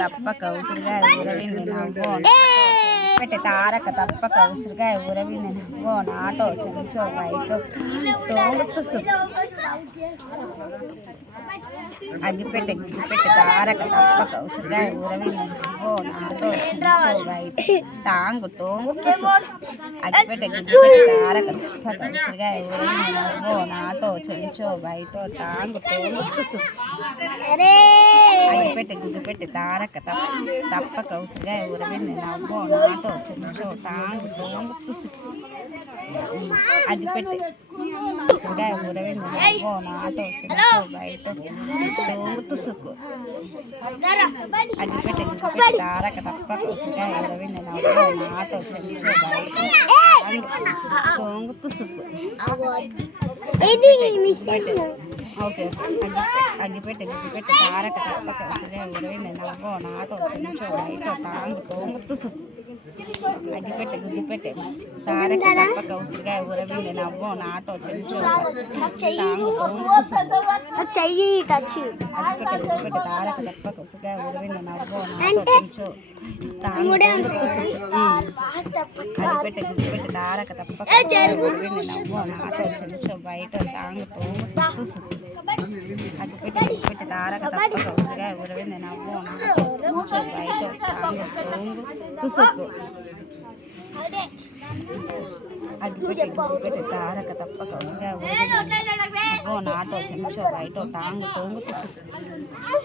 తప్పక ఉసిరికాయ ఊరవింది నవ్వో పెట్టే తారక తప్పక ఉసిరికాయ ఊరవింది నవ్వో నాటో చెంచో బయట తోంగుతుసు అగ్గిపెట్టె గుగ్గిపెట్టె తారక తప్పక ఉసిరికాయ ఊరవింది నవ్వో నాటో చెంచో బయట తాంగు తోంగుతుసు అగ్గిపెట్టె గుగ్గిపెట్టె తారక తప్పక ఉసిరికాయ ఊరవింది నవ్వో నాటో చెంచో బయట తాంగు తోంగుతుసు అగ్గిపెట్టె గుగ్గిపెట్టె తారక తప్పక ఉసిరికాయ ఊరవింది నవ్వో నాటో చెంచో తాంగు తోంగు తుసుకు అగ్గిపెట్టె ఉసిరికాయ ఊరవింది నవ్వో నాటో చెంచో బయట తోంగు తుసుకు అగ్గిపెట్టె గుగ్గిపెట్టె తారక తప్పక ఉసిరికాయ ఊరవింది నవ్వో నాటో చెంచో బయట తోంగు తుసుకు ఓకే అగ్గిపెట్టె గుగ్గిపెట్టె తారక తప్పక ఉసిరికాయ ఊరవింది నవ్వో నాటో చెంచో బయట తాంగు తోంగు తుసుకు అగ్గిపెట్టె గుగ్గిపెట్టె తారక తప్పక ఉసిరికాయ ఊరవింది నవ్వో నాటో చెంచో తాంగు తోంగు తుసుకు అగ్గిపెట్టె గుగ్గిపెట్టె తారక తప్పక ఉసిరికాయ ఊరవింది నవ్వో నాటో చెంచో తాంగు తోంగు తుసుకు అగ్గిపెట్టె గుగ్గిపెట్టె తారక తప్పక ఉసిరికాయ ఊరవింది నవ్వో నాటో చెంచో బయట తాంగు తోంగు తుసుకు అగ్గిపెట్టె గుగ్గిపెట్టె తారక తప్పక ఉసిరికాయ ఊరవింది నవ్వో నాటో చెంచో బయట తాంగు తోంగు తుసుకు అగ్గిపెట్టె గుగ్గిపెట్టె తారక తప్పక ఉసిరికాయ ఊరవింది నవ్వో నాటో చెంచో బయట తాంగు తోంగు తుసుకు